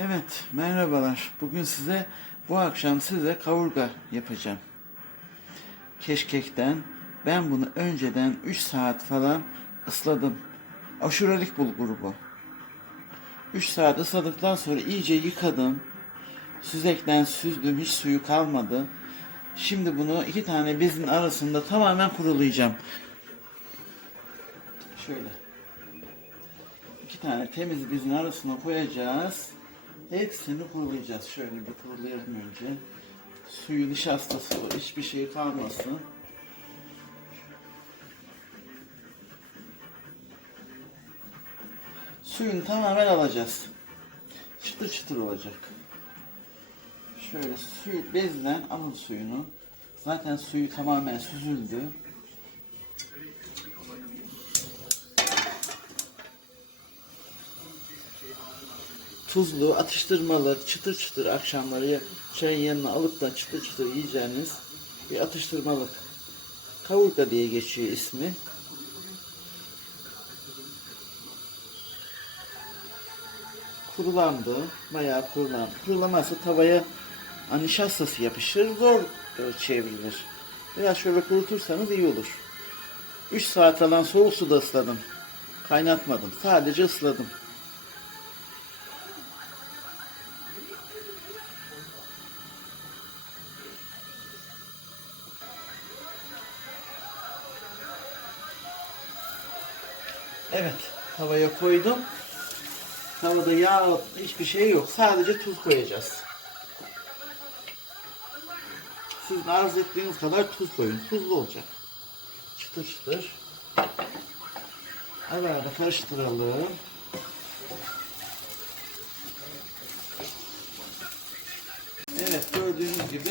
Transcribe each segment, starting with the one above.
Evet, merhabalar. Bugün size bu akşam size kavurga yapacağım. Keşkekten. Ben bunu önceden 3 saat falan ısladım. Aşurelik bulguru bu. 3 saat ısladıktan sonra iyice yıkadım. Süzekten süzdüm, hiç suyu kalmadı. Şimdi bunu iki tane bezin arasında tamamen kurulayacağım. Şöyle. İki tane temiz bezin arasına koyacağız. Hepsini kurulayacağız. Şöyle bir kurulayalım önce. Suyu nişastası hiçbir şey kalmasın. Suyunu tamamen alacağız. Çıtır çıtır olacak. Şöyle suyu bezden alın suyunu. Zaten suyu tamamen süzüldü. Tuzlu, atıştırmalık, çıtır çıtır akşamları çayın yanına alıp da çıtır çıtır yiyeceğiniz bir atıştırmalık. Kavurga diye geçiyor ismi. Kurulandı. Bayağı kurulandı. Kurulamazsa tavaya nişastası yapışır. Zor e, çevrilir. Biraz şöyle kurutursanız iyi olur. 3 saat falan soğuk suda ısladım. Kaynatmadım. Sadece ısladım. Evet, tavaya koydum. Tavada yağ, hiçbir şey yok. Sadece tuz koyacağız. Siz arzu ettiğiniz kadar tuz koyun. Tuzlu olacak. Çıtır çıtır. Arada karıştıralım. Evet, gördüğünüz gibi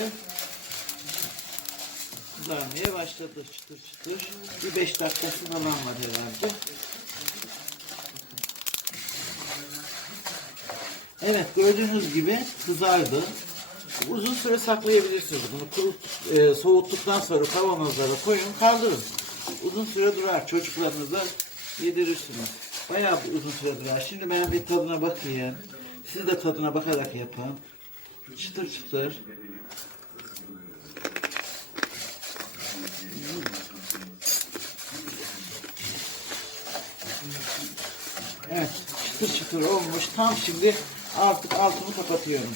kızarmaya başladı çıtır çıtır. Bir 5 dakikası falan var herhalde. Evet gördüğünüz gibi kızardı. Uzun süre saklayabilirsiniz. Bunu kurut, e, soğuttuktan sonra kavanozlara koyun kaldırın. Uzun süre durar. Çocuklarınıza yedirirsiniz. Bayağı uzun süre durar. Şimdi ben bir tadına bakayım. Siz de tadına bakarak yapın. Çıtır çıtır. Evet, çıtır çıtır olmuş. Tam şimdi artık altını kapatıyorum.